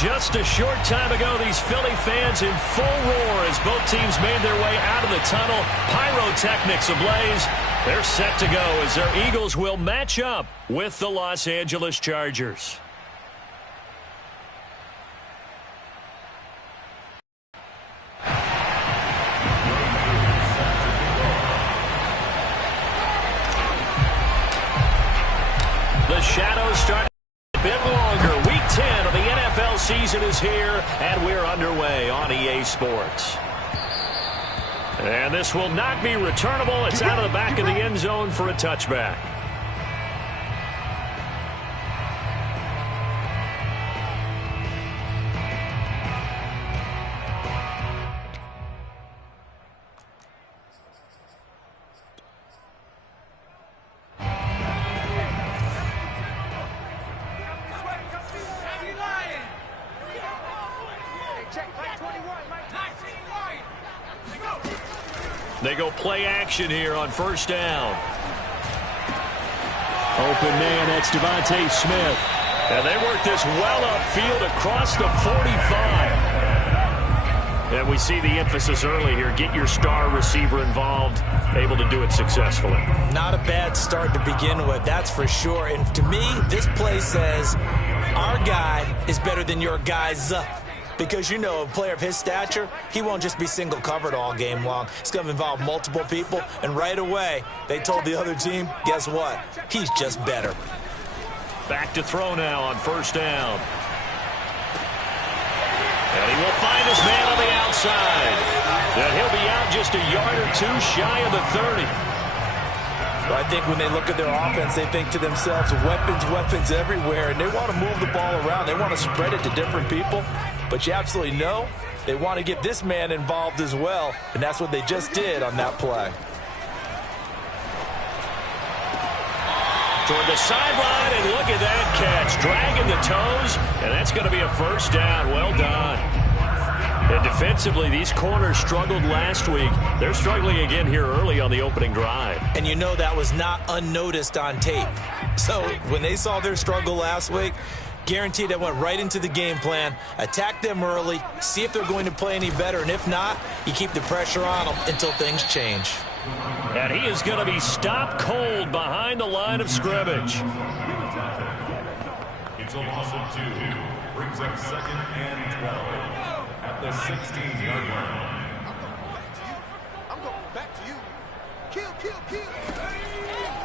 Just a short time ago, these Philly fans in full roar as both teams made their way out of the tunnel. Pyrotechnics ablaze. They're set to go as their Eagles will match up with the Los Angeles Chargers. The shadows start a bit longer. Week 10 of the NFL season is here, and we're underway on EA Sports. And this will not be returnable. It's out of the back of the end zone for a touchback. They go play action here on first down. Open man, that's Devontae Smith. And they work this well upfield across the 45. And we see the emphasis early here. Get your star receiver involved, able to do it successfully. Not a bad start to begin with, that's for sure. And to me, this play says our guy is better than your guy's. Because, you know, a player of his stature, he won't just be single covered all game long. It's going to involve multiple people. And right away, they told the other team, guess what? He's just better. Back to throw now on first down. And he will find his man on the outside. And he'll be out just a yard or two shy of the 30. I think when they look at their offense, they think to themselves, weapons everywhere. And they want to move the ball around. They want to spread it to different people. But you absolutely know they want to get this man involved as well. And that's what they just did on that play. Toward the sideline, and look at that catch. Dragging the toes, and that's going to be a first down. Well done. And defensively, these corners struggled last week. They're struggling again here early on the opening drive. And you know that was not unnoticed on tape. So when they saw their struggle last week, guaranteed that went right into the game plan. Attack them early, see if they're going to play any better, and if not, you keep the pressure on them until things change. And he is going to be stopped cold behind the line of scrimmage. It's a loss of 2. Brings up 2nd and 12 at the 16-yard line. I'm going back to you. Kill.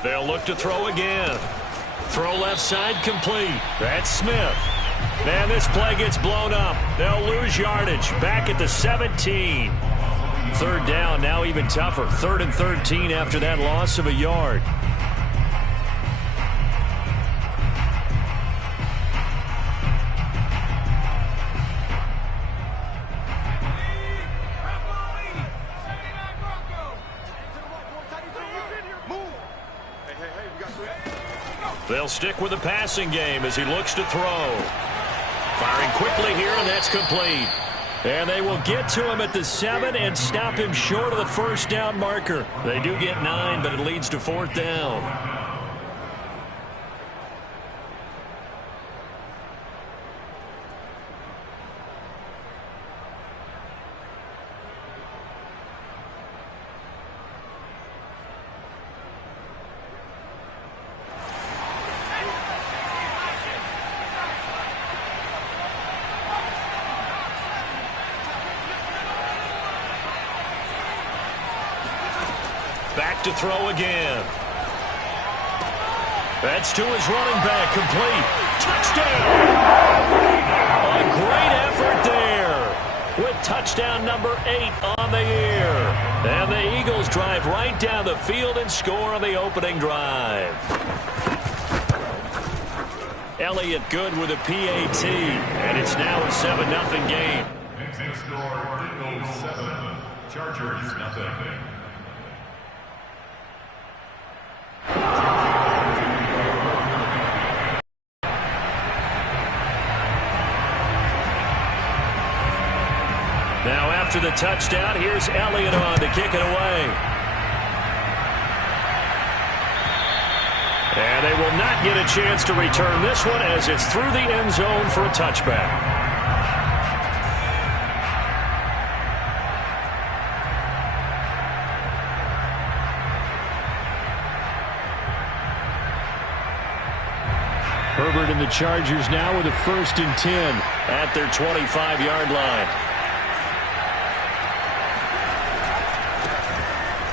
They'll look to throw again. Throw left side complete. That's Smith. Man, this play gets blown up. They'll lose yardage. Back at the 17. Third down, now even tougher. 3rd and 13 after that loss of a yard. They'll stick with the passing game as he looks to throw. Firing quickly here, and that's complete. And they will get to him at the 7 and stop him short of the first down marker. They do get 9, but it leads to 4th down. Back to throw again. That's to his running back, complete. Touchdown! A great effort there with touchdown number 8 on the year. And the Eagles drive right down the field and score on the opening drive. Elliott good with a PAT, and it's now a 7-0 game. Exit score, Eagles 7, Chargers nothing. Now after the touchdown, here's Elliott on to kick it away. And they will not get a chance to return this one as it's through the end zone for a touchback. Herbert and the Chargers now with a 1st and 10 at their 25-yard line.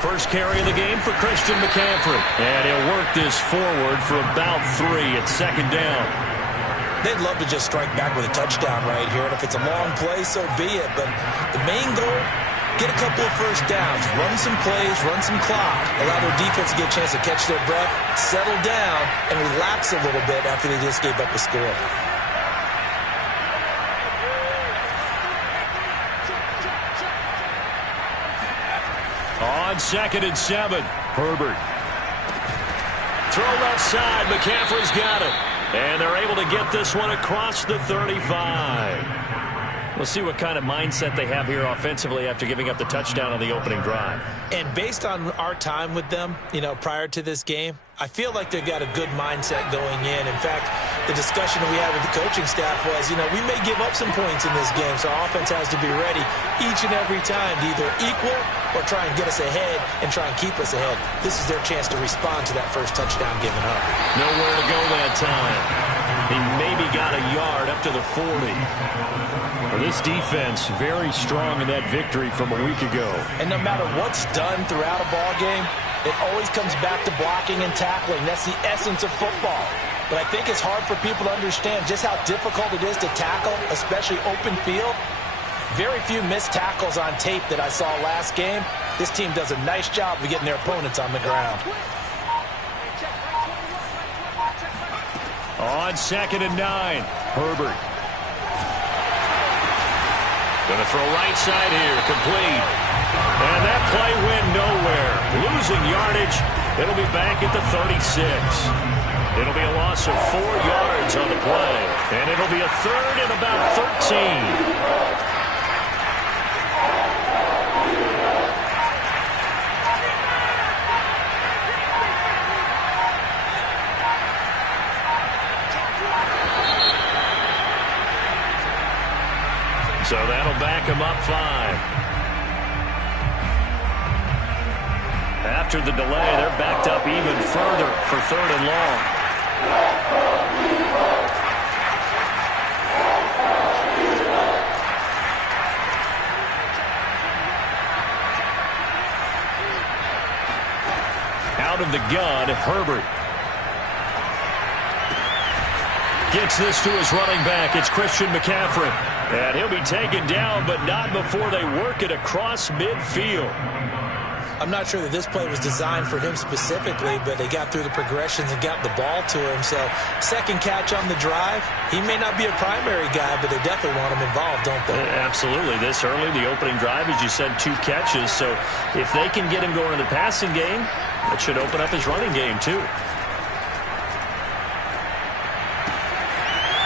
First carry of the game for Christian McCaffrey. And he'll work this forward for about 3 at 2nd down. They'd love to just strike back with a touchdown right here. And if it's a long play, so be it. But the main goal, get a couple of first downs, run some plays, run some clock, allow their defense to get a chance to catch their breath, settle down, and relax a little bit after they just gave up the score. On 2nd and 7, Herbert. Throw left side, McCaffrey's got it. And they're able to get this one across the 35. We'll see what kind of mindset they have here offensively after giving up the touchdown on the opening drive. And based on our time with them, prior to this game, I feel like they've got a good mindset going in. In fact, the discussion that we had with the coaching staff was, we may give up some points in this game, so our offense has to be ready each and every time to either equal or try and get us ahead and try and keep us ahead. This is their chance to respond to that first touchdown given up. Nowhere to go that time. He maybe got a yard up to the 40. Well, this defense very strong in that victory from a week ago. And no matter what's done throughout a ball game, it always comes back to blocking and tackling. That's the essence of football. But I think it's hard for people to understand just how difficult it is to tackle, especially open field. Very few missed tackles on tape that I saw last game. This team does a nice job of getting their opponents on the ground. On 2nd and 9, Herbert. Going to throw right side here, complete. And that play went nowhere. Losing yardage. It'll be back at the 36. It'll be a loss of 4 yards on the play. And it'll be a 3rd and about 13. So that'll back him up 5. After the delay, they're backed up even further for 3rd and long. Out of the gun, Herbert. Gets this to his running back. It's Christian McCaffrey. And he'll be taken down, but not before they work it across midfield. I'm not sure that this play was designed for him specifically, but they got through the progressions and got the ball to him. So, second catch on the drive. He may not be a primary guy, but they definitely want him involved, don't they? Absolutely. This early, the opening drive, as you said, 2 catches. So, if they can get him going in the passing game, that should open up his running game, too.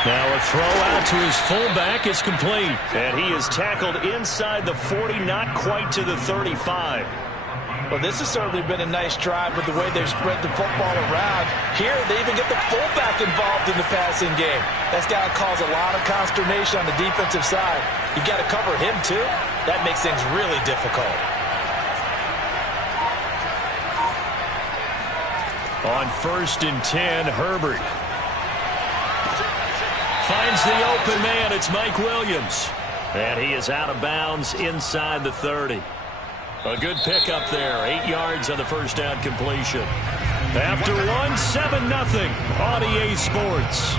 Now a throw out to his fullback is complete. And he is tackled inside the 40, not quite to the 35. Well, this has certainly been a nice drive with the way they've spread the football around. Here, they even get the fullback involved in the passing game. That's got to cause a lot of consternation on the defensive side. You've got to cover him, too. That makes things really difficult. On 1st and 10, Herbert finds the open man. It's Mike Williams. And he is out of bounds inside the 30. A good pickup there. 8 yards on the first down completion. After one, 7-0 on EA Sports.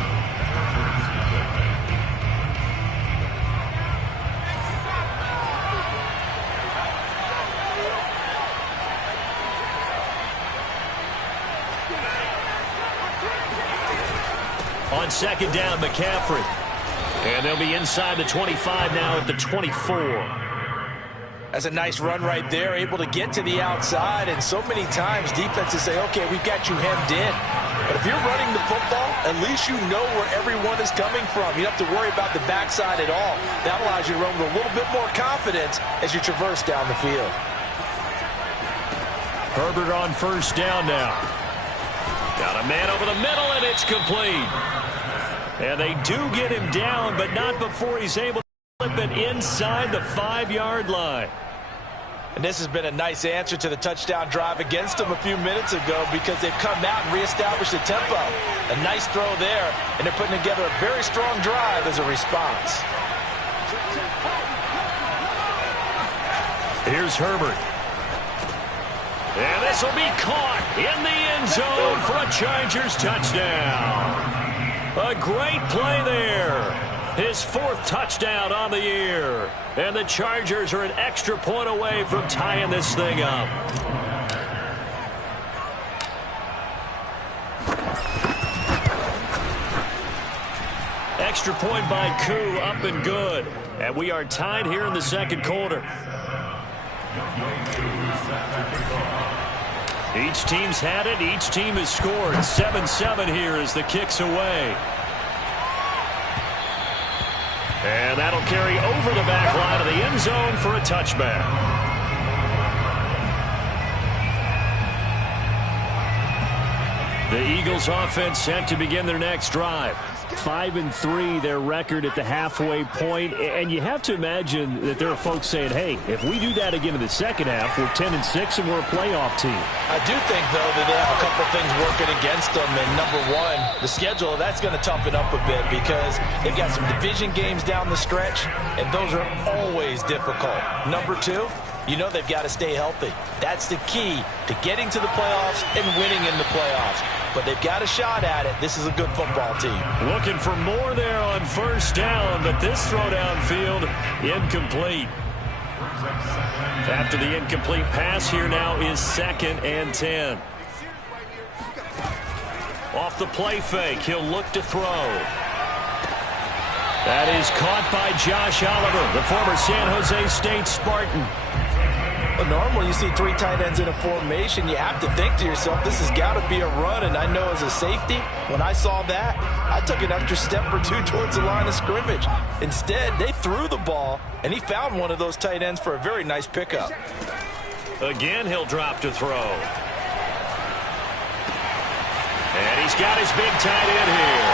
On 2nd down, McCaffrey. And they'll be inside the 25 now at the 24. That's a nice run right there, able to get to the outside. And so many times defenses say, okay, we've got you hemmed in. But if you're running the football, at least you know where everyone is coming from. You don't have to worry about the backside at all. That allows you to run with a little bit more confidence as you traverse down the field. Herbert on 1st down now. Got a man over the middle, and it's complete. And they do get him down, but not before he's able to flip it inside the 5-yard line. And this has been a nice answer to the touchdown drive against them a few minutes ago because they've come out and reestablished the tempo. A nice throw there, and they're putting together a very strong drive as a response. Here's Herbert. And this will be caught in the end zone for a Chargers touchdown. A great play there. His 4th touchdown on the year. And the Chargers are an extra point away from tying this thing up. Extra point by Koo, up and good. And we are tied here in the second quarter. Each team's had it. Each team has scored. 7-7 here as the kick's away. And that'll carry over the back line of the end zone for a touchback. The Eagles offense set to begin their next drive. 5-3 their record at the halfway point, and you have to imagine that there are folks saying, hey, if we do that again in the second half, we're 10-6 and we're a playoff team. I do think, though, that they have a couple things working against them, and number one, the schedule, that's going to toughen up a bit because they've got some division games down the stretch, and those are always difficult. Number two, you know they've got to stay healthy. That's the key to getting to the playoffs and winning in the playoffs. But they've got a shot at it. This is a good football team. Looking for more there on first down, but this throw downfield incomplete. After the incomplete pass, here now is 2nd and 10. Off the play fake, he'll look to throw. That is caught by Josh Oliver, the former San Jose State Spartan. But normally you see 3 tight ends in a formation, you have to think to yourself, this has got to be a run. And I know as a safety, when I saw that, I took an extra step or 2 towards the line of scrimmage. Instead, they threw the ball, and he found one of those tight ends for a very nice pickup. Again, he'll drop to throw. And he's got his big tight end here.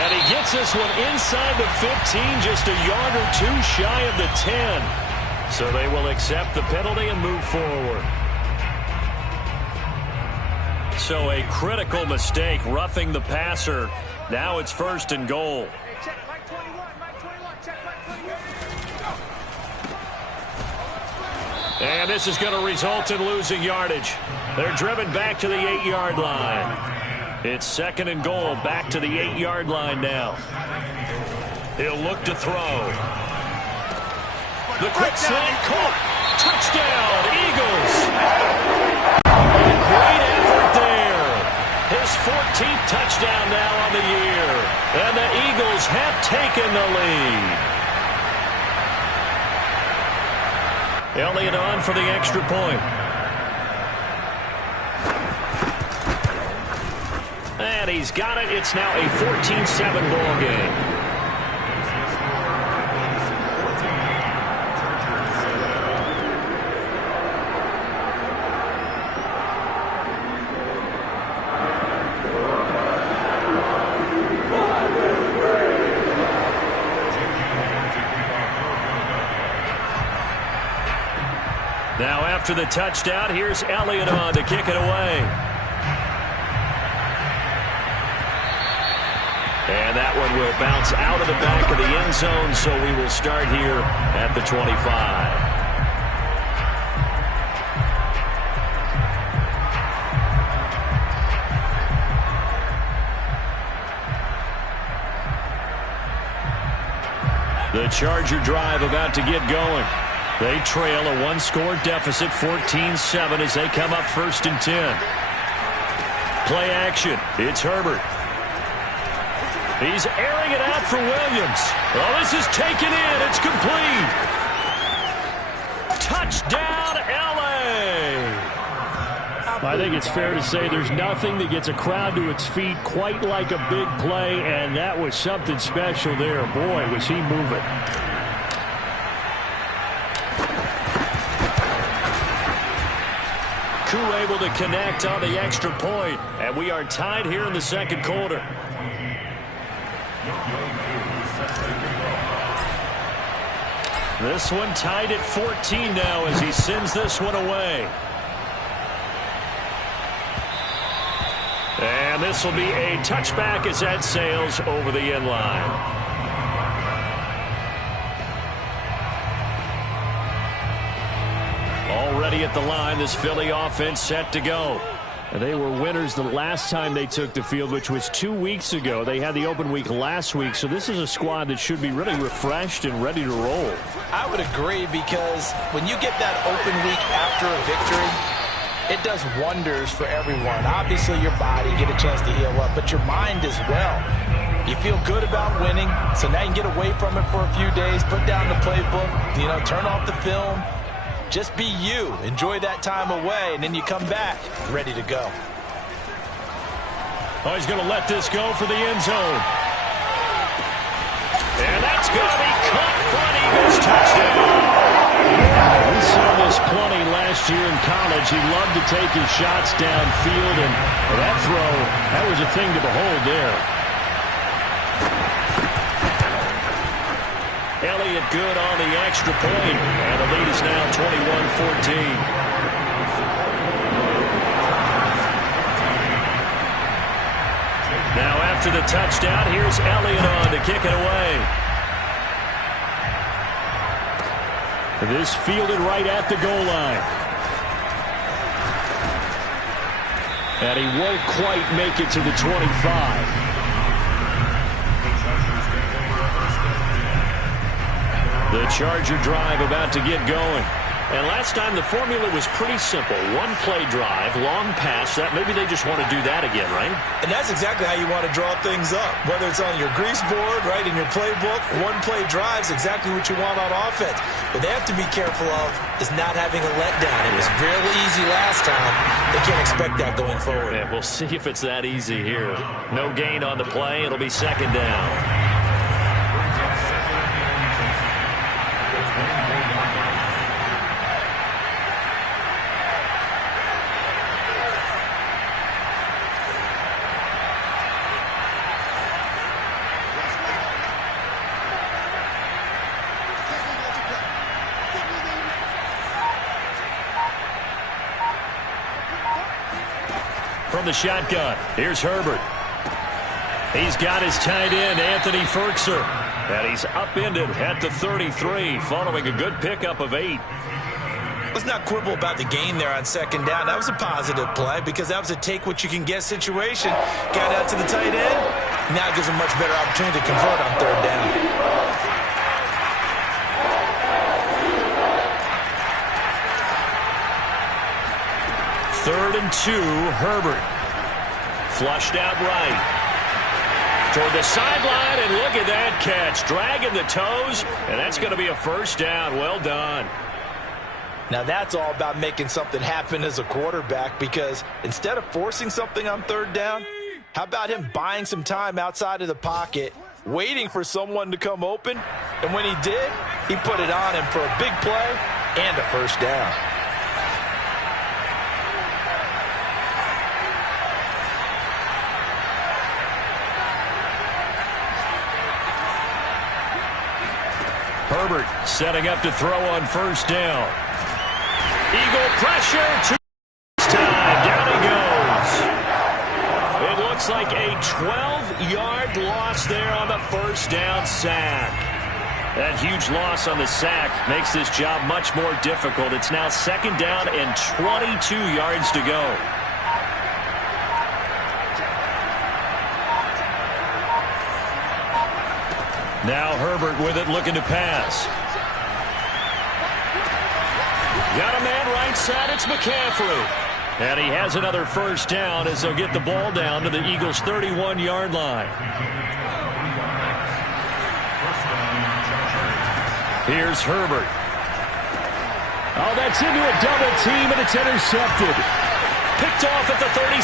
And he gets this one inside the 15, just a yard or 2 shy of the 10. So they will accept the penalty and move forward. So a critical mistake, roughing the passer. Now it's 1st and goal. And this is going to result in losing yardage. They're driven back to the 8-yard line. It's 2nd and goal, back to the 8-yard line now. He'll look to throw. The quick slant caught. Touchdown, Eagles. A great effort there. His 14th touchdown now on the year. And the Eagles have taken the lead. Elliott on for the extra point. And he's got it. It's now a 14-7 ball game. Now after the touchdown, here's Elliott on to kick it away. And that one will bounce out of the back of the end zone, so we will start here at the 25. The Charger drive about to get going. They trail a 1-score deficit, 14-7, as they come up 1st and 10. Play action. It's Herbert. He's airing it out for Williams. Oh, this is taken in. It's complete. Touchdown, L.A. I think it's fair to say there's nothing that gets a crowd to its feet quite like a big play, and that was something special there. Boy, was he moving. Koo able to connect on the extra point, and we are tied here in the second quarter. This one tied at 14 now as he sends this one away. And this will be a touchback as that sails over the end line. Already at the line, this Philly offense set to go. And they were winners the last time they took the field, which was 2 weeks ago. They had the open week last week, so this is a squad that should be really refreshed and ready to roll. I would agree, because when you get that open week after a victory, it does wonders for everyone. Obviously, your body get a chance to heal up, but your mind as well. You feel good about winning, so now you can get away from it for a few days, put down the playbook, turn off the film. Just be you. Enjoy that time away, and then you come back ready to go. Oh, he's going to let this go for the end zone. And that's going to be caught for an Eagles touchdown. We saw this plenty last year in college. He loved to take his shots downfield, and that throw, that was a thing to behold there. Elliott good on the extra point, and the lead is now 21-14. Now after the touchdown, here's Elliott on to kick it away. This fielded right at the goal line. And he won't quite make it to the 25. The Charger drive about to get going. And last time the formula was pretty simple. One play drive, long pass. That maybe they just want to do that again, right? And that's exactly how you want to draw things up. Whether it's on your grease board, right, in your playbook, one play drive is exactly what you want on offense. What they have to be careful of is not having a letdown. It was really easy last time. They can't expect that going forward. Yeah, we'll see if it's that easy here. No gain on the play. It'll be second down. From the shotgun, here's Herbert. He's got his tight end, Anthony Ferkser. And he's upended at the 33, following a good pickup of 8. Let's not quibble about the gain there on second down. That was a positive play because that was a take-what-you-can-get situation. Got out to the tight end. Now gives him much better opportunity to convert on third down. Third and 2, Herbert. Flushed out right. Toward the sideline, and look at that catch. Dragging the toes, and that's going to be a first down. Well done. Now that's all about making something happen as a quarterback, because instead of forcing something on third down, how about him buying some time outside of the pocket, waiting for someone to come open, and when he did, he put it on him for a big play and a first down. Herbert setting up to throw on first down. Eagle pressure. Time. Down he goes. It looks like a 12-yard loss there on the first down sack. That huge loss on the sack makes this job much more difficult. It's now second down and 22 yards to go. Now Herbert with it, looking to pass. Got a man right side, it's McCaffrey. And he has another first down as they'll get the ball down to the Eagles' 31-yard line. Here's Herbert. Oh, that's into a double team, and it's intercepted. Picked off at the 36,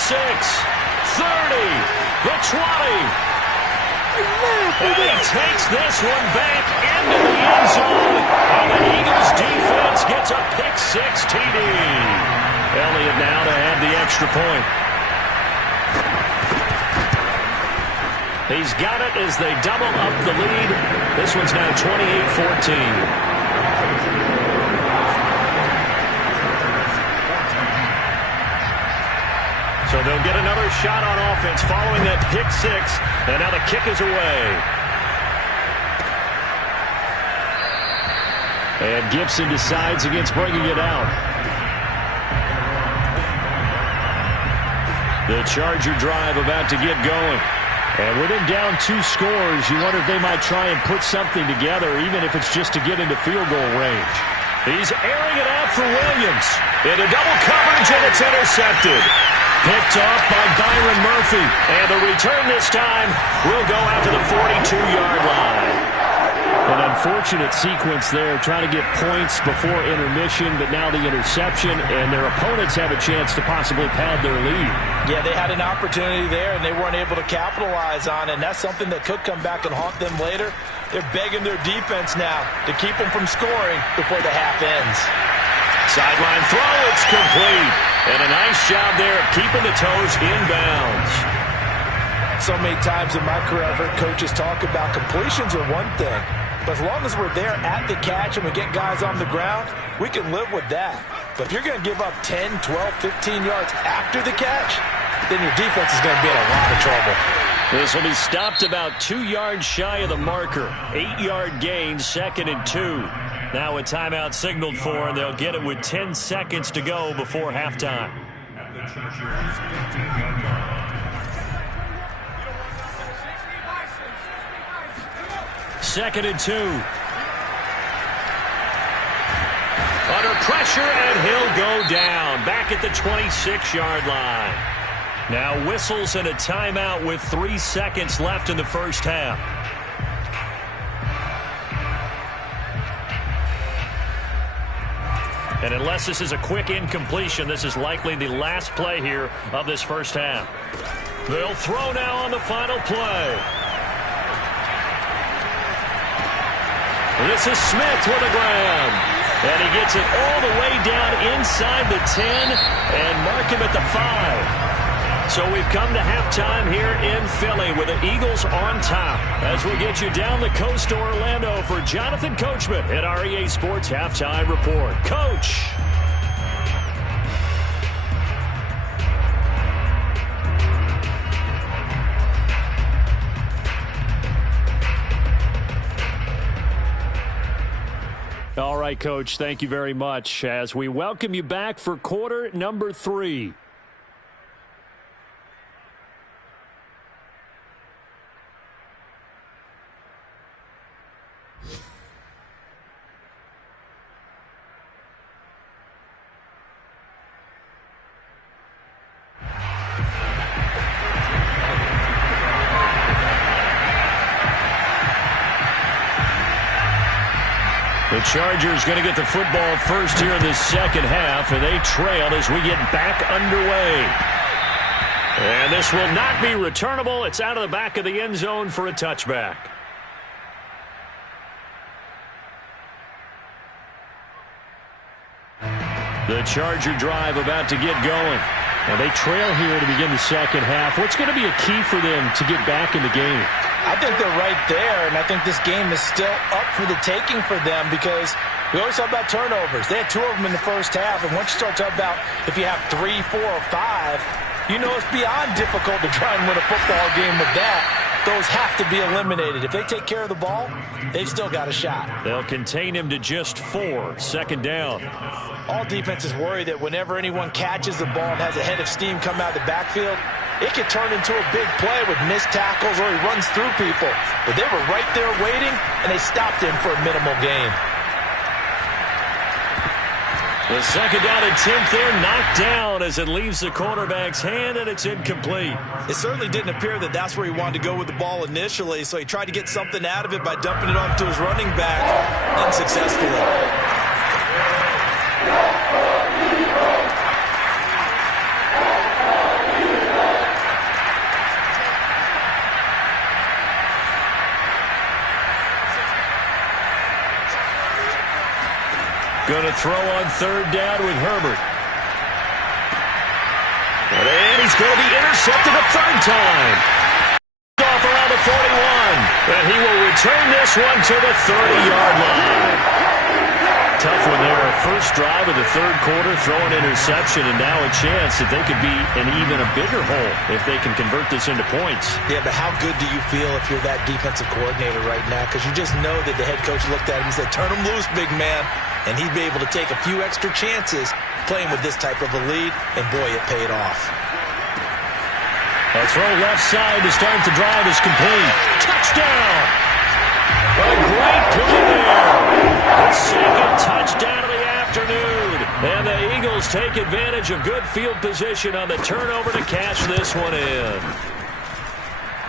30, the 20. And he takes this one back into the end zone. And the Eagles defense gets a pick-6 TD. Elliott now to have the extra point. He's got it as they double up the lead. This one's now 28-14. So they'll get another shot on offense following that pick six, and now the kick is away. And Gibson decides against bringing it out. The Charger drive about to get going. And with him down 2 scores, you wonder if they might try and put something together, even if it's just to get into field goal range. He's airing it out for Williams. Into double coverage, and it's intercepted. Picked off by Byron Murphy. And the return this time will go out to the 42-yard line. An unfortunate sequence there, trying to get points before intermission, but now the interception, and their opponents have a chance to possibly pad their lead. Yeah, they had an opportunity there, and they weren't able to capitalize on it, and that's something that could come back and haunt them later. They're begging their defense now to keep them from scoring before the half ends. Sideline throw, it's complete. And a nice job there of keeping the toes inbounds. So many times in my career, I've heard coaches talk about completions are one thing, but as long as we're there at the catch and we get guys on the ground, we can live with that. But if you're going to give up 10, 12, 15 yards after the catch, then your defense is going to be in a lot of trouble. This will be stopped about 2 yards shy of the marker. 8-yard gain, 2nd and 2. Now a timeout signaled for, and they'll get it with 10 seconds to go before halftime. At the Chargers' 15-yard line. Second and 2. Under pressure, and he'll go down. Back at the 26-yard line. Now whistles and a timeout with 3 seconds left in the first half. And unless this is a quick incompletion, this is likely the last play here of this first half. They'll throw now on the final play. This is Smith with a grab. And he gets it all the way down inside the 10 and mark him at the 5. So we've come to halftime here in Philly with the Eagles on top. As we'll get you down the coast to Orlando for Jonathan Coachman at our EA Sports Halftime Report. Coach. All right, Coach, thank you very much as we welcome you back for quarter number 3. The Chargers going to get the football first here in the second half, and they trail as we get back underway. And this will not be returnable. It's out of the back of the end zone for a touchback. The Charger drive about to get going. And they trail here to begin the second half. What's going to be a key for them to get back in the game? I think they're right there, and I think this game is still up for the taking for them because we always talk about turnovers. They had 2 of them in the first half, and once you start talking about if you have 3, 4, or 5, you know it's beyond difficult to try and win a football game with that. Those have to be eliminated. If they take care of the ball, they've still got a shot. They'll contain him to just 4, second down. All defenses worry that whenever anyone catches the ball and has a head of steam come out of the backfield, it could turn into a big play with missed tackles or he runs through people. But they were right there waiting, and they stopped him for a minimal gain. The second down attempt there knocked down as it leaves the quarterback's hand, and it's incomplete. It certainly didn't appear that that's where he wanted to go with the ball initially, so he tried to get something out of it by dumping it off to his running back unsuccessfully. Going to throw on third down with Herbert. And he's going to be intercepted a third time. Off around the 41. And he will return this one to the 30-yard line. tough one there. First drive of the third quarter, throw an interception, and now a chance that they could be in even a bigger hole if they can convert this into points. Yeah, but how good do you feel if you're that defensive coordinator right now? Because you just know that the head coach looked at him and said, turn him loose, big man. And he'd be able to take a few extra chances playing with this type of a lead, and boy, it paid off. A throw left side to start the drive is complete. Touchdown! A great play there. The second touchdown of the afternoon. And the Eagles take advantage of good field position on the turnover to cash this one in.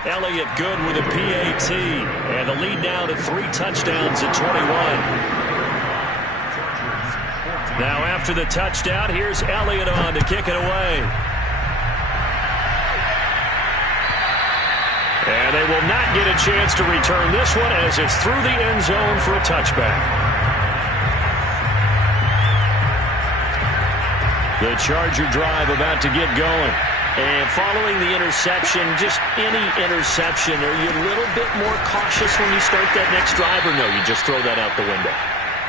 Elliott good with a PAT. And the lead now to 3 touchdowns at 21. Now after the touchdown, here's Elliott on to kick it away. And they will not get a chance to return this one as it's through the end zone for a touchback. The Charger drive about to get going. And following the interception, just any interception, are you a little bit more cautious when you start that next drive, or no, you just throw that out the window?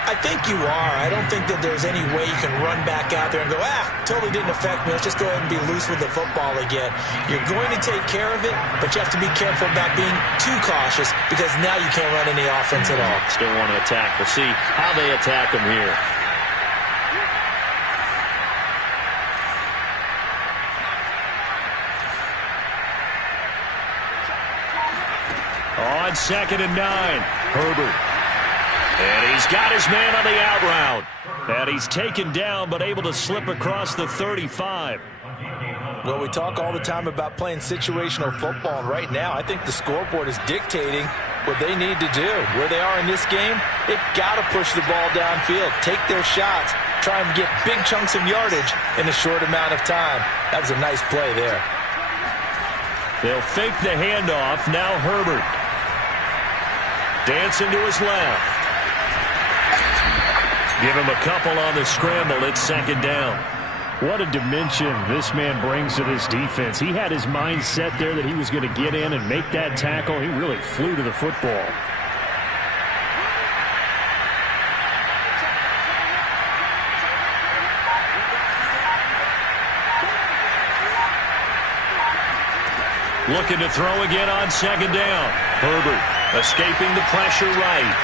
I think you are. I don't think that there's any way you can run back out there and go, totally didn't affect me. Let's just go ahead and be loose with the football again. You're going to take care of it, but you have to be careful about being too cautious because now you can't run any offense at all. Still want to attack. We'll see how they attack them here. On 2nd and 9, Herbert. And he's got his man on the out route. And he's taken down but able to slip across the 35. Well, we talk all the time about playing situational football, and right now I think the scoreboard is dictating what they need to do. Where they are in this game, they've got to push the ball downfield, take their shots, try and get big chunks of yardage in a short amount of time. That was a nice play there. They'll fake the handoff. Now Herbert. Dancing to his left. Give him a couple on the scramble. It's 2nd down. What a dimension this man brings to this defense. He had his mind set there that he was going to get in and make that tackle. He really flew to the football. Looking to throw again on 2nd down. Herbert escaping the pressure right.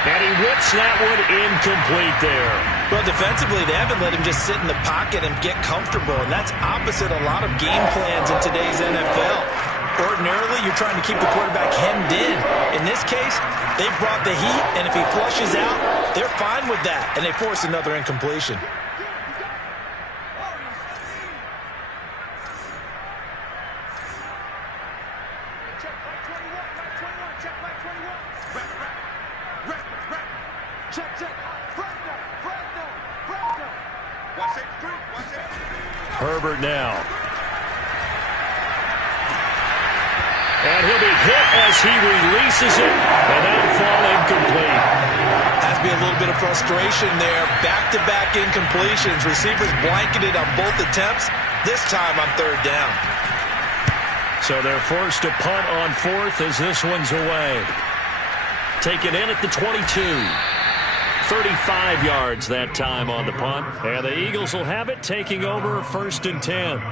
And he whips that one incomplete there. Well, defensively, they haven't let him just sit in the pocket and get comfortable, and that's opposite a lot of game plans in today's NFL. Ordinarily, you're trying to keep the quarterback hemmed in. In this case, they brought the heat, and if he flushes out, they're fine with that, and they force another incompletion. Herbert now. And he'll be hit as he releases it, and that'll fall incomplete. Has to be a little bit of frustration there. Back-to-back incompletions. Receivers blanketed on both attempts, this time on 3rd down. So they're forced to punt on 4th as this one's away. Taken in at the 22. 35 yards that time on the punt. And the Eagles will have it, taking over 1st and 10.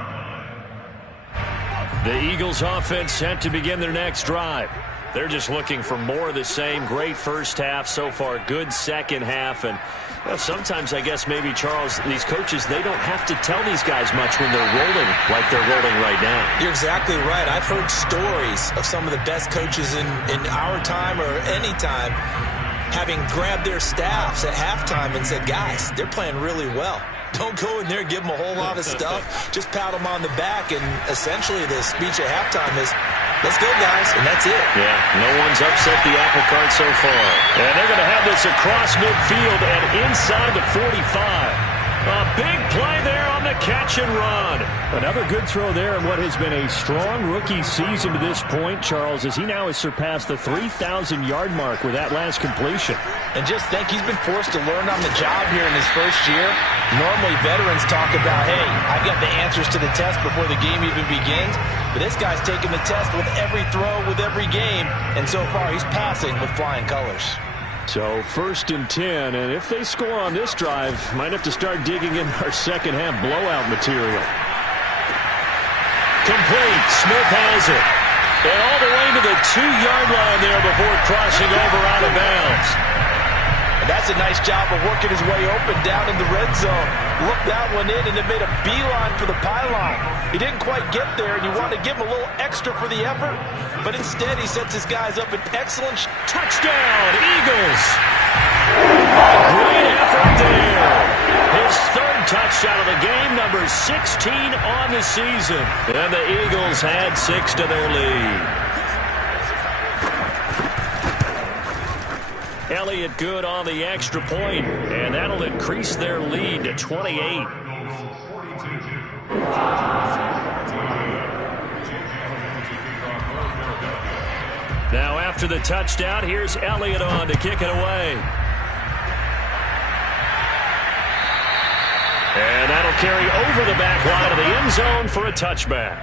The Eagles offense set to begin their next drive. They're just looking for more of the same. Great first half so far. Good second half. And well, sometimes I guess maybe, Charles, these coaches, they don't have to tell these guys much when they're rolling like they're rolling right now. You're exactly right. I've heard stories of some of the best coaches in our time or any time having grabbed their staffs at halftime and said, guys, they're playing really well. Don't go in there and give them a whole lot of stuff. Just pat them on the back, and essentially the speech at halftime is, let's go, guys, and that's it. Yeah, no one's upset the apple cart so far. And they're going to have this across midfield and inside the 45. A big play there on the catch and run. Another good throw there in what has been a strong rookie season to this point, Charles, as he now has surpassed the 3,000-yard mark with that last completion. And just think, he's been forced to learn on the job here in his first year. Normally, veterans talk about, hey, I've got the answers to the test before the game even begins. But this guy's taking the test with every throw, with every game. And so far, he's passing with flying colors. So 1st and 10, and if they score on this drive, might have to start digging in our second half blowout material. Complete. Smith has it. And all the way to the 2-yard line there before crossing over out of bounds. And that's a nice job of working his way open down in the red zone. Looked that one in and then made a beeline for the pylon. He didn't quite get there, and you want to give him a little extra for the effort, but instead he sets his guys up in excellent touchdown, Eagles. Great effort there. His 3rd touchdown of the game, number 16 on the season. And the Eagles had 6 to their lead. Elliott good on the extra point, and that'll increase their lead to 28. Now after the touchdown, here's Elliott on to kick it away. And that'll carry over the back line of the end zone for a touchback.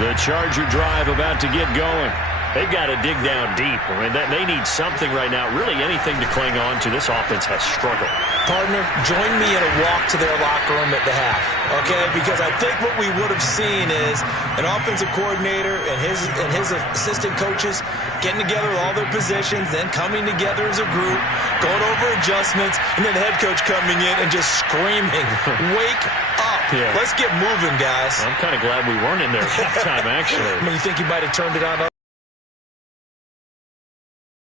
The Charger drive about to get going. They've got to dig down deep. I mean, they need something right now, really anything to cling on to. This offense has struggled. Partner, join me in a walk to their locker room at the half, okay? Because I think what we would have seen is an offensive coordinator and his assistant coaches getting together with all their positions, then coming together as a group, going over adjustments, and then the head coach coming in and just screaming, wake up. Yeah. Let's get moving, guys. I'm kind of glad we weren't in there at halftime, actually. I mean, you think he might have turned it on?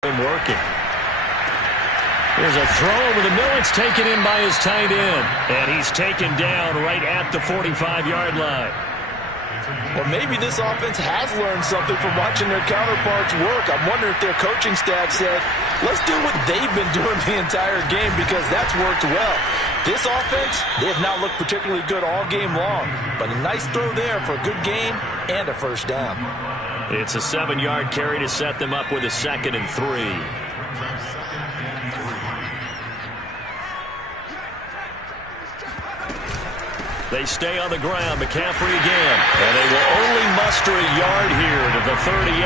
Working. There's a throw over the middle. It's taken in by his tight end. And he's taken down right at the 45-yard line. Well, maybe this offense has learned something from watching their counterparts work. I'm wondering if their coaching staff said, let's do what they've been doing the entire game because that's worked well. This offense, they have not looked particularly good all game long. But a nice throw there for a good gain and a 1st down. It's a 7-yard carry to set them up with a 2nd and 3. They stay on the ground. McCaffrey again. And they will only muster a yard here to the 38.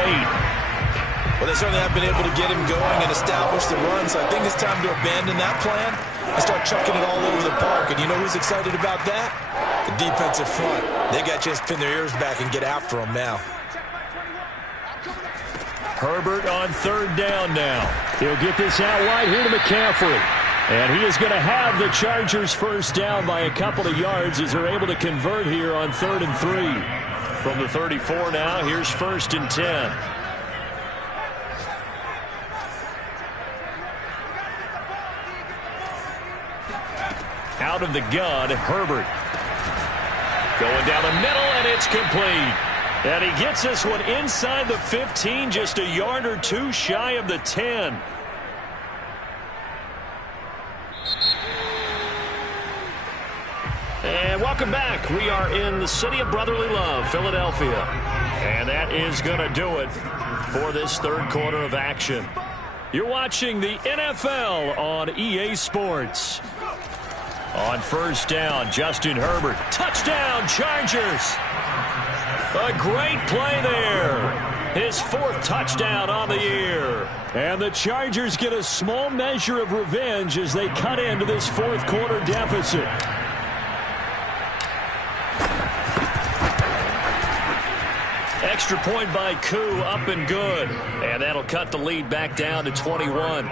Well, they certainly have been able to get him going and establish the run, so I think it's time to abandon that plan and start chucking it all over the park. And you know who's excited about that? The defensive front. They got a chance to pin their ears back and get after him now. Herbert on 3rd down now. He'll get this out wide here to McCaffrey. And he is going to have the Chargers 1st down by a couple of yards as they're able to convert here on 3rd and 3. From the 34 now, here's 1st and 10. Out of the gun, Herbert. Going down the middle, and it's complete. And he gets this one inside the 15, just a yard or 2 shy of the 10. And welcome back. We are in the city of brotherly love, Philadelphia. And that is going to do it for this 3rd quarter of action. You're watching the NFL on EA Sports. On 1st down, Justin Herbert. Touchdown, Chargers. A great play there. His 4th touchdown on the year. And the Chargers get a small measure of revenge as they cut into this 4th quarter deficit. Extra point by Koo, up and good. And that'll cut the lead back down to 21.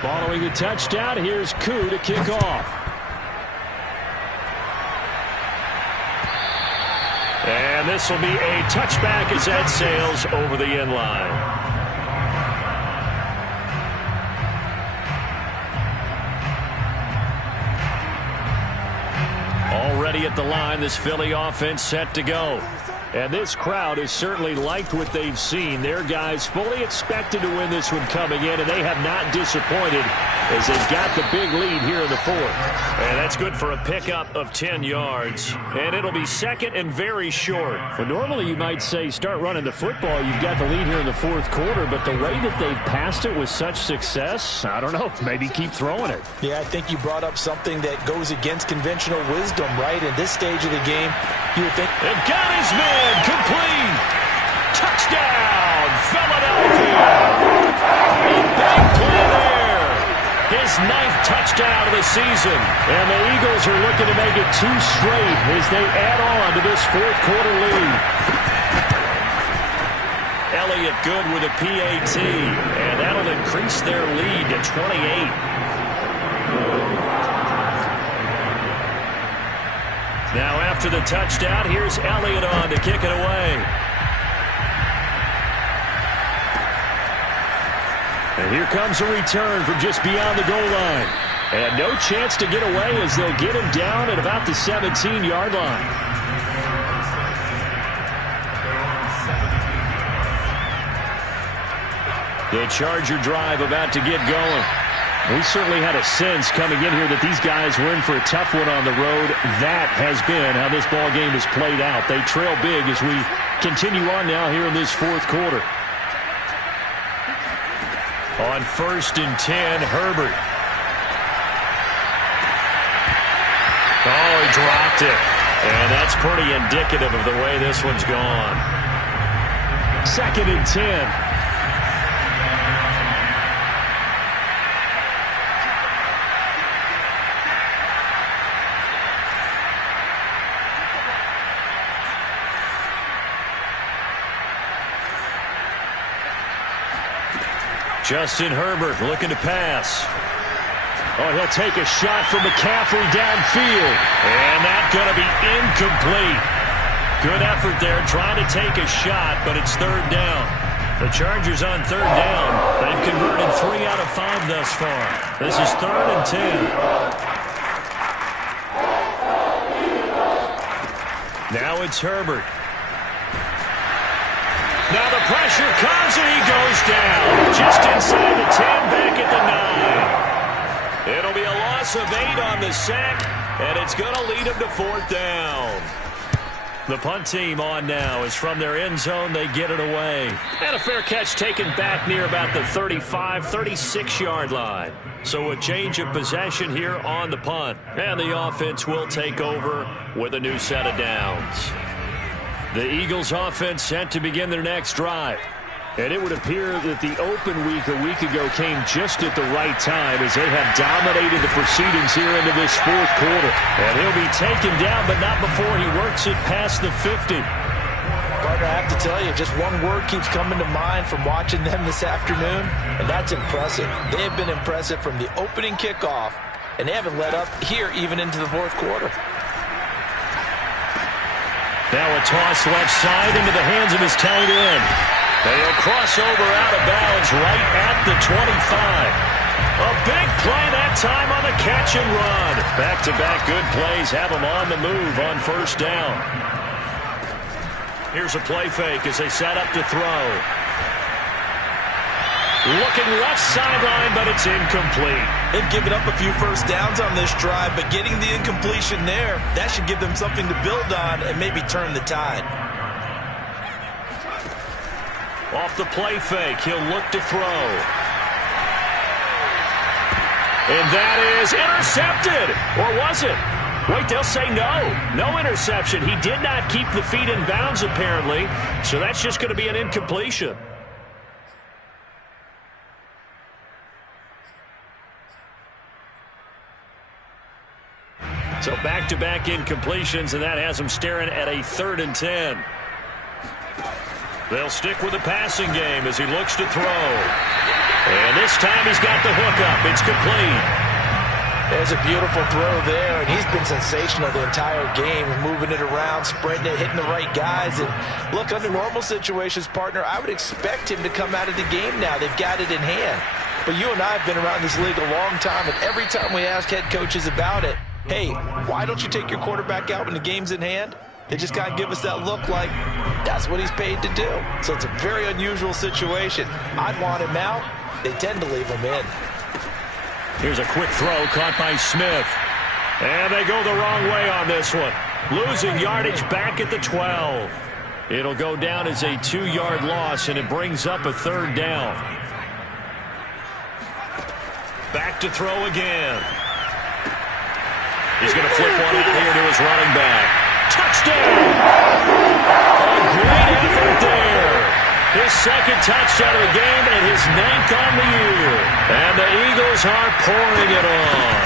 Following the touchdown, here's Koo to kick off. And this will be a touchback as that sails over the end line. Already at the line, this Philly offense set to go. And this crowd has certainly liked what they've seen. Their guys fully expected to win this one coming in, and they have not disappointed as they've got the big lead here in the fourth. And that's good for a pickup of 10 yards. And it'll be second and very short. Well, normally you might say start running the football. You've got the lead here in the fourth quarter, but the way that they've passed it with such success, I don't know, maybe keep throwing it. Yeah, I think you brought up something that goes against conventional wisdom, right? In this stage of the game, you would think... And got his man, complete! Touchdown, Philadelphia! A big play there! His 9th touchdown of the season. And the Eagles are looking to make it 2 straight as they add on to this fourth quarter lead. Elliott good with a PAT, and that'll increase their lead to 28. Now after the touchdown, here's Elliott on to kick it away. And here comes a return from just beyond the goal line. And no chance to get away as they'll get him down at about the 17-yard line. The Charger drive about to get going. We certainly had a sense coming in here that these guys were in for a tough one on the road. That has been how this ball game has played out. They trail big as we continue on now here in this fourth quarter. On 1st and 10, Herbert. Oh, he dropped it. And that's pretty indicative of the way this one's gone. 2nd and 10. Justin Herbert looking to pass. Oh, he'll take a shot from McCaffrey downfield. And that's going to be incomplete. Good effort there trying to take a shot, but it's 3rd down. The Chargers on 3rd down. They've converted 3 out of 5 thus far. This is 3rd and 10. Now it's Herbert. Now the pressure comes and he goes down. Just inside the 10, back at the 9. It'll be a loss of 8 on the sack, and it's going to lead him to 4th down. The punt team on now is from their end zone. They get it away. And a fair catch taken back near about the 35, 36-yard line. So a change of possession here on the punt. And the offense will take over with a new set of downs. The Eagles offense set to begin their next drive. And it would appear that the open week a week ago came just at the right time as they have dominated the proceedings here into this fourth quarter. And he'll be taken down, but not before he works it past the 50. Partner, I have to tell you, just one word keeps coming to mind from watching them this afternoon, and that's impressive. They have been impressive from the opening kickoff, and they haven't let up here even into the fourth quarter. Now a toss left side into the hands of his tight end. They'll cross over out of bounds right at the 25. A big play that time on the catch and run. Back-to-back good plays have them on the move on 1st down. Here's a play fake as they set up to throw. Looking left sideline, but it's incomplete. They've given up a few first downs on this drive, but getting the incompletion there, that should give them something to build on and maybe turn the tide. Off the play fake, he'll look to throw. And that is intercepted. Or was it? Wait, they'll say no. No interception. He did not keep the feet in bounds, apparently. So that's just going to be an incompletion. So back-to-back incompletions, and that has them staring at a 3rd and 10. They'll stick with the passing game as he looks to throw. And this time he's got the hook up. It's complete. There's a beautiful throw there, and he's been sensational the entire game, moving it around, spreading it, hitting the right guys. And look, under normal situations, partner, I would expect him to come out of the game now. They've got it in hand. But you and I have been around this league a long time, and every time we ask head coaches about it, hey, why don't you take your quarterback out when the game's in hand? They just got to give us that look like that's what he's paid to do. So it's a very unusual situation. I'd want him out. They tend to leave him in. Here's a quick throw caught by Smith. And they go the wrong way on this one. Losing yardage back at the 12. It'll go down as a 2-yard loss, and it brings up a 3rd down. Back to throw again. He's going to flip one out here to his running back. Touchdown! A great effort there. His 2nd touchdown of the game and his 9th on the year. And the Eagles are pouring it on.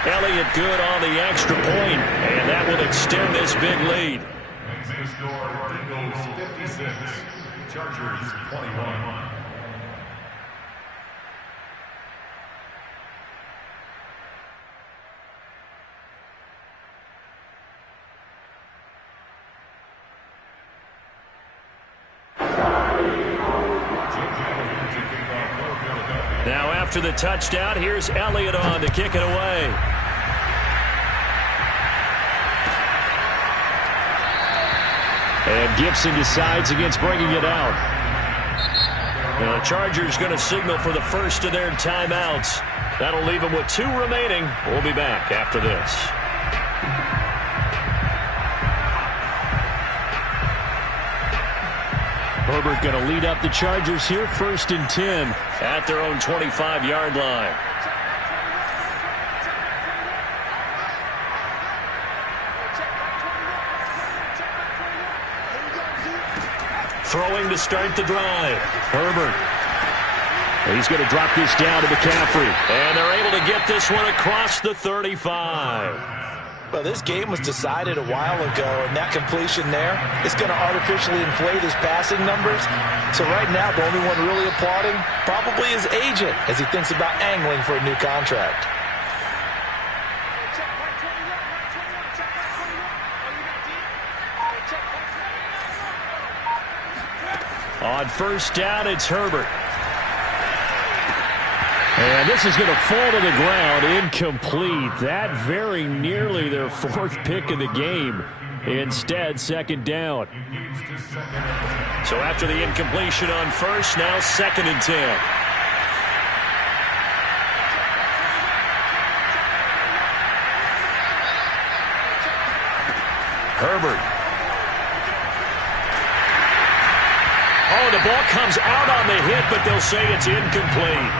Elliott good on the extra point, and that will extend this big lead. Makes the score Eagles 56, Chargers 21. Now after the touchdown, here's Elliott on to kick it away. And Gibson decides against bringing it out. Now the Chargers going to signal for the first of their timeouts. That'll leave them with 2 remaining. We'll be back after this. Herbert going to lead up the Chargers here, 1st and 10. At their own 25-yard line. Throwing to start the drive. Herbert. He's going to drop this down to McCaffrey. And they're able to get this one across the 35. Well, this game was decided a while ago, and that completion there is going to artificially inflate his passing numbers. So right now, the only one really applauding probably his agent as he thinks about angling for a new contract. On 1st down, it's Herbert. And this is going to fall to the ground, incomplete. That very nearly their 4th pick of the game. Instead, 2nd down. So after the incompletion on 1st, now 2nd and 10. Herbert. Oh, the ball comes out on the hit, but they'll say it's incomplete.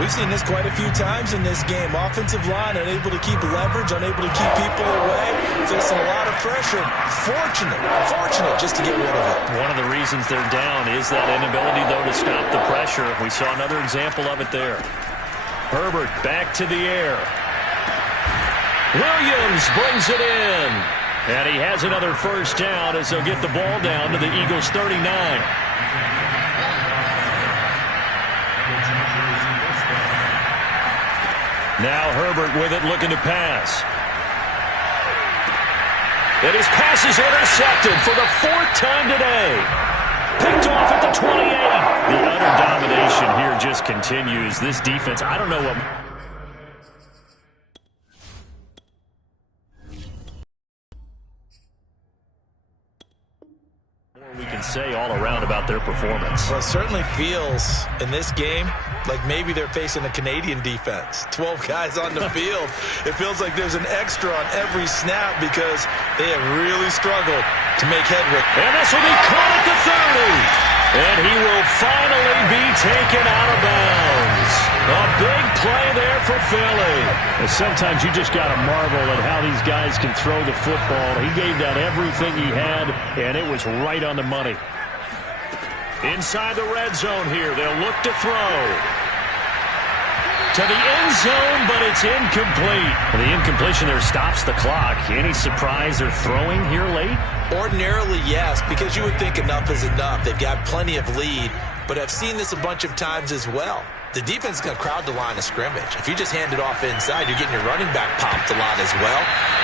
We've seen this quite a few times in this game. Offensive line unable to keep leverage, unable to keep people away, facing a lot of pressure. Fortunate just to get rid of it. One of the reasons they're down is that inability, though, to stop the pressure. We saw another example of it there. Herbert back to the air. Williams brings it in. And he has another 1st down as they'll get the ball down to the Eagles' 39. Now Herbert with it, looking to pass. And his pass is intercepted for the 4th time today. Picked off at the 28. The utter domination here just continues. This defense, I don't know what... we can say all around about their performance. Well, it certainly feels in this game like maybe they're facing a Canadian defense. 12 guys on the field. It feels like there's an extra on every snap because they have really struggled to make headway. And this will be caught at the 30. And he will finally be taken out of bounds. A big play there for Philly. Well, sometimes you just got to marvel at how these guys can throw the football. He gave that everything he had, and it was right on the money. Inside the red zone here, they'll look to throw. To the end zone, but it's incomplete. The incompletion there stops the clock. Any surprise they're throwing here late? Ordinarily, yes, because you would think enough is enough. They've got plenty of lead, but I've seen this a bunch of times as well. The defense is going to crowd the line of scrimmage. If you just hand it off inside, you're getting your running back popped a lot as well.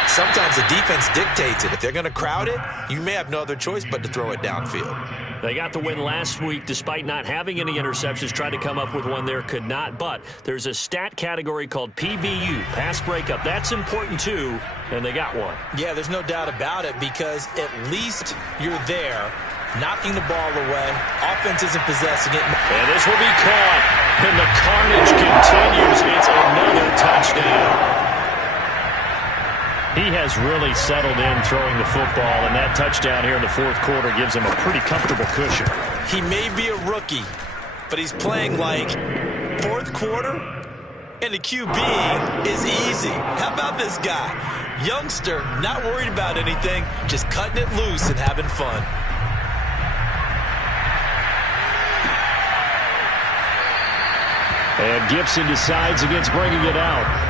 Sometimes the defense dictates it. If they're going to crowd it, you may have no other choice but to throw it downfield. They got the win last week despite not having any interceptions. Tried to come up with one there, could not. But there's a stat category called PBU, pass breakup. That's important too, and they got one. Yeah, there's no doubt about it because at least you're there knocking the ball away. Offense isn't possessing it. And this will be caught. And the carnage continues. It's another touchdown. He has really settled in throwing the football, and that touchdown here in the fourth quarter gives him a pretty comfortable cushion. He may be a rookie, but he's playing like fourth quarter, and the QB is easy. How about this guy? Youngster, not worried about anything, just cutting it loose and having fun. And Gibson decides against bringing it out.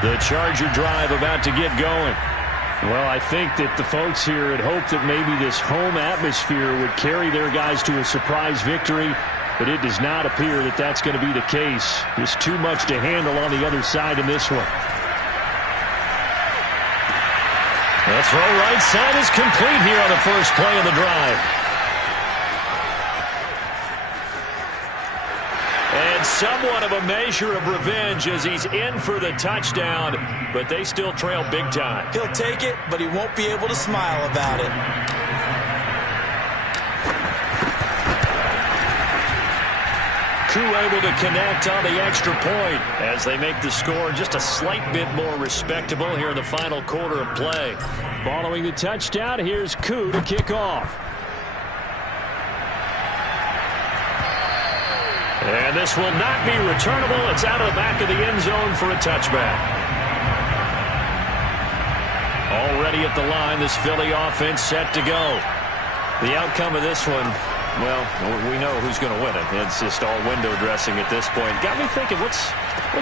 The Charger drive about to get going. Well, I think that the folks here had hoped that maybe this home atmosphere would carry their guys to a surprise victory, but it does not appear that that's going to be the case. There's too much to handle on the other side in this one. The throw right side is complete here on the first play of the drive. And somewhat of a measure of revenge as he's in for the touchdown, but they still trail big time. He'll take it, but he won't be able to smile about it. Koo able to connect on the extra point as they make the score just a slight bit more respectable here in the final quarter of play. Following the touchdown, here's Koo to kick off. And this will not be returnable. It's out of the back of the end zone for a touchback. Already at the line, this Philly offense set to go. The outcome of this one, well, we know who's going to win it. It's just all window dressing at this point. Got me thinking, what's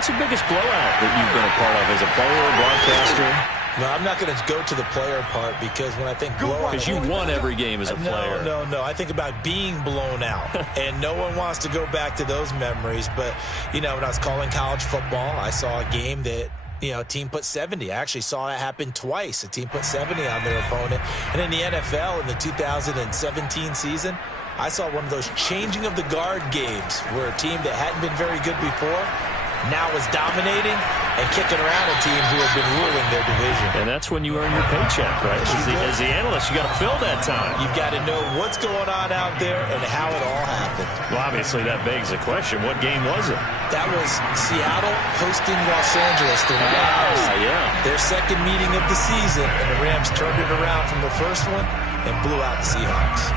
the biggest blowout that you've been a part of as a player or broadcaster? No, I'm not going to go to the player part because when I think blowout... Because you won every game as a player. No. I think about being blown out. And no one wants to go back to those memories. But, you know, when I was calling college football, I saw a game that, you know, a team put 70. I actually saw it happen twice. A team put 70 on their opponent. And in the NFL in the 2017 season, I saw one of those changing of the guard games where a team that hadn't been very good before now is dominating and kicking around a team who have been ruling their division. And that's when you earn your paycheck, right? As the analyst, you got to fill that time. You've got to know what's going on out there and how it all happened. Well, obviously, that begs the question, what game was it? That was Seattle hosting Los Angeles. The Rams, their second meeting of the season, and the Rams turned it around from the first one and blew out the Seahawks.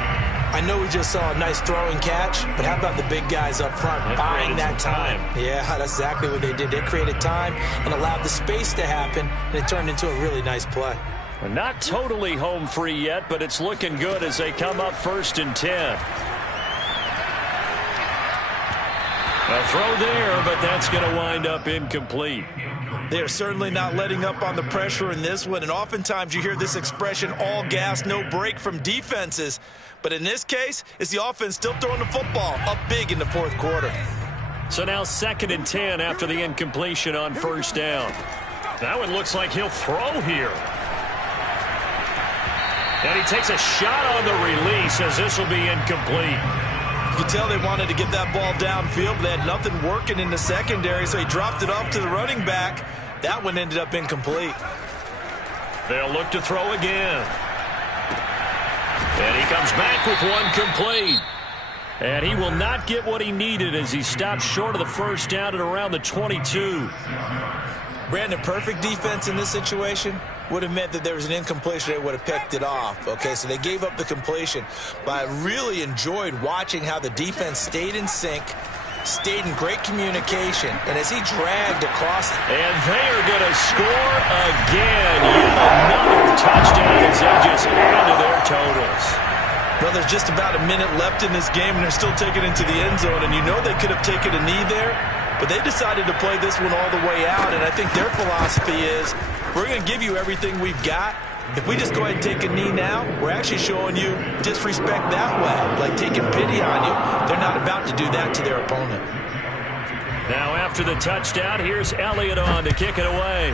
I know we just saw a nice throwing catch, but how about the big guys up front buying that time? Yeah, that's exactly what they did. They created time and allowed the space to happen, and it turned into a really nice play. Well, not totally home free yet, but it's looking good as they come up 1st and 10. A throw there, but that's going to wind up incomplete. They're certainly not letting up on the pressure in this one, and oftentimes you hear this expression, all gas, no break from defenses. But in this case, it's the offense still throwing the football up big in the fourth quarter. So now 2nd and 10 after the incompletion on 1st down. That one looks like he'll throw here. And he takes a shot on the release as this will be incomplete. You can tell they wanted to get that ball downfield, but they had nothing working in the secondary, so he dropped it off to the running back. That one ended up incomplete. They'll look to throw again. And he comes back with one complete. And he will not get what he needed as he stopped short of the 1st down at around the 22. Brandon, perfect defense in this situation would have meant that there was an incompletion. They would have picked it off. Okay, so they gave up the completion. But I really enjoyed watching how the defense stayed in sync, stayed in great communication, and as he dragged across. And they are going to score again. Yet another touchdown as they just add to their totals. Well, there's just about a minute left in this game, and they're still taking it to the end zone. And you know they could have taken a knee there, but they decided to play this one all the way out. And I think their philosophy is, we're going to give you everything we've got. If we just go ahead and take a knee now, we're actually showing you disrespect that way, like taking pity on you. They're not about to do that to their opponent. Now after the touchdown, here's Elliott on to kick it away.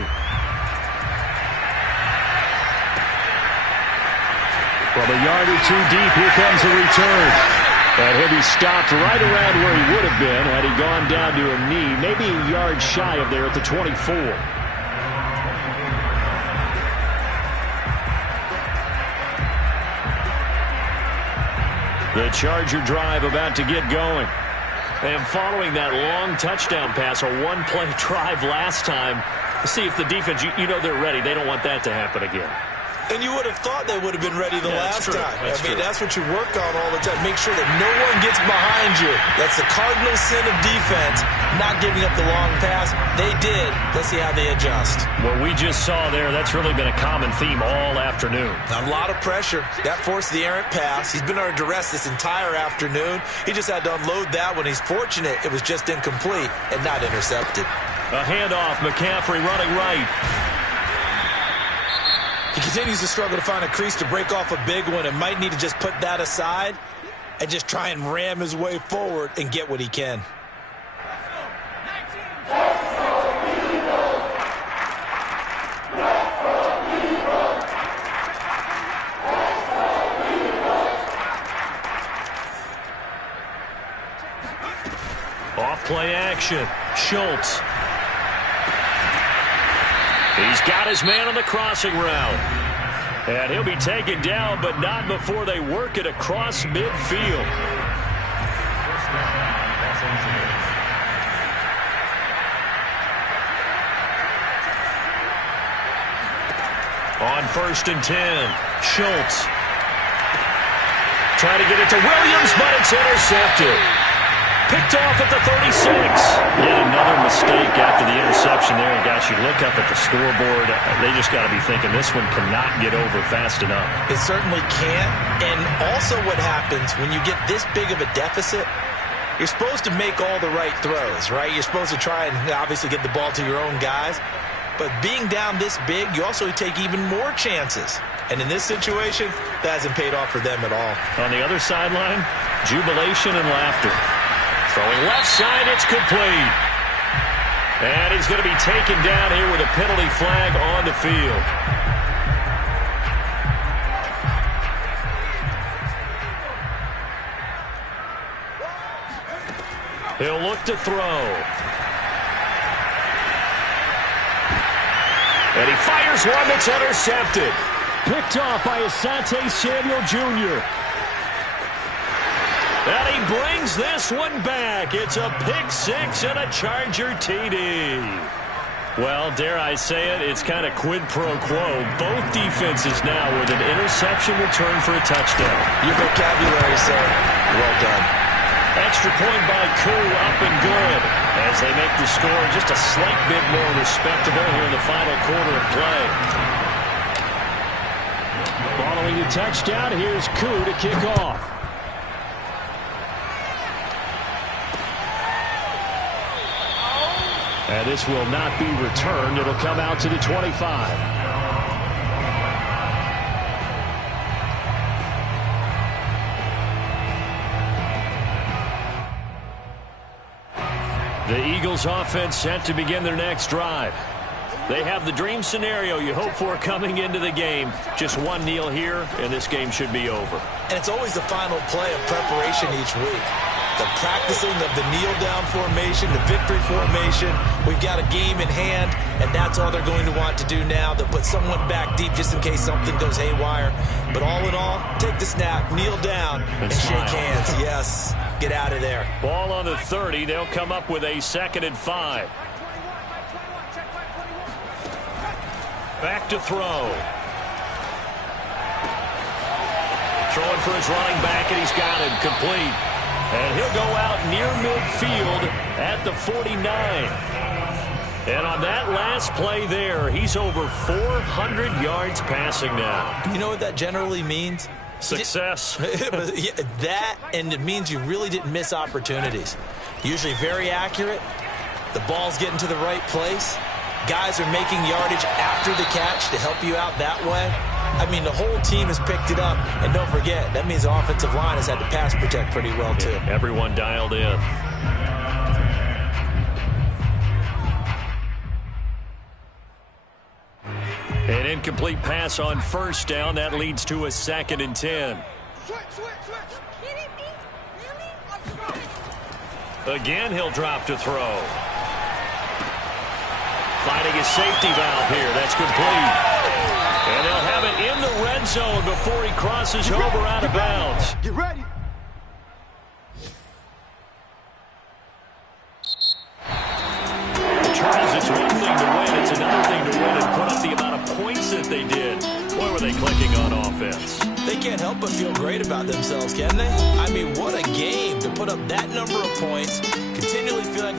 From a yard or two deep, here comes the return. And he'll be stopped right around where he would have been had he gone down to a knee, maybe a yard shy of there at the 24. The Charger drive about to get going. And following that long touchdown pass, a one-play drive last time, see if the defense, you know they're ready. They don't want that to happen again. And you would have thought they would have been ready the last time. That's what you work on all the time. Make sure that no one gets behind you. That's the cardinal sin of defense, not giving up the long pass. They did. Let's see how they adjust. What we just saw there, that's really been a common theme all afternoon. A lot of pressure. That forced the errant pass. He's been under duress this entire afternoon. He just had to unload that one. He's fortunate it was just incomplete and not intercepted. A handoff. McCaffrey running right. He continues to struggle to find a crease to break off a big one and might need to just put that aside and just try and ram his way forward and get what he can. Off play action. Schultz. He's got his man on the crossing route. And he'll be taken down, but not before they work it across midfield. On 1st and 10, Schultz. Trying to get it to Williams, but it's intercepted. Picked off at the 36. Yet another mistake after the interception there. And gosh, you look up at the scoreboard, they just got to be thinking this one cannot get over fast enough. It certainly can't. And also what happens when you get this big of a deficit, you're supposed to make all the right throws, right? You're supposed to try and obviously get the ball to your own guys. But being down this big, you also take even more chances. And in this situation, that hasn't paid off for them at all. On the other sideline, jubilation and laughter. Throwing left side, it's complete. And he's going to be taken down here with a penalty flag on the field. He'll look to throw. And he fires one that's intercepted. Picked off by Asante Samuel Jr. And he brings this one back. It's a pick six and a Charger TD. Well, dare I say it, it's kind of quid pro quo. Both defenses now with an interception return for a touchdown. Your vocabulary, sir. Well done. Extra point by Koo, up and good. As they make the score just a slight bit more respectable here in the final quarter of play. Following the touchdown, here's Koo to kick off. And this will not be returned. It'll come out to the 25. The Eagles offense set to begin their next drive. They have the dream scenario you hope for coming into the game. Just one kneel here, and this game should be over. And it's always the final play of preparation each week. The practicing of the kneel-down formation, the victory formation. We've got a game in hand, and that's all they're going to want to do now. They'll put someone back deep just in case something goes haywire. But all in all, take the snap, kneel down, and shake hands. Yes, get out of there. Ball on the 30. They'll come up with a 2nd and 5. Back to throw. Throwing for his running back, and he's got him complete. And he'll go out near midfield at the 49. And on that last play there, he's over 400 yards passing now. You know what that generally means? Success. That, and it means you really didn't miss opportunities. Usually very accurate. The ball's getting to the right place. Guys are making yardage after the catch to help you out that way. I mean, the whole team has picked it up. And don't forget, that means the offensive line has had to pass protect pretty well, too. Yeah, everyone dialed in. An incomplete pass on first down. That leads to a 2nd and 10. Again, he'll drop to throw. Finding a safety valve here. That's complete. And they'll have it in the red zone before he crosses over out of bounds. Get ready. Charles, it's one thing to win. It's another thing to win and put up the amount of points that they did. Boy, were they clicking on offense. They can't help but feel great about themselves, can they? I mean, what a game to put up that number of points, continually feeling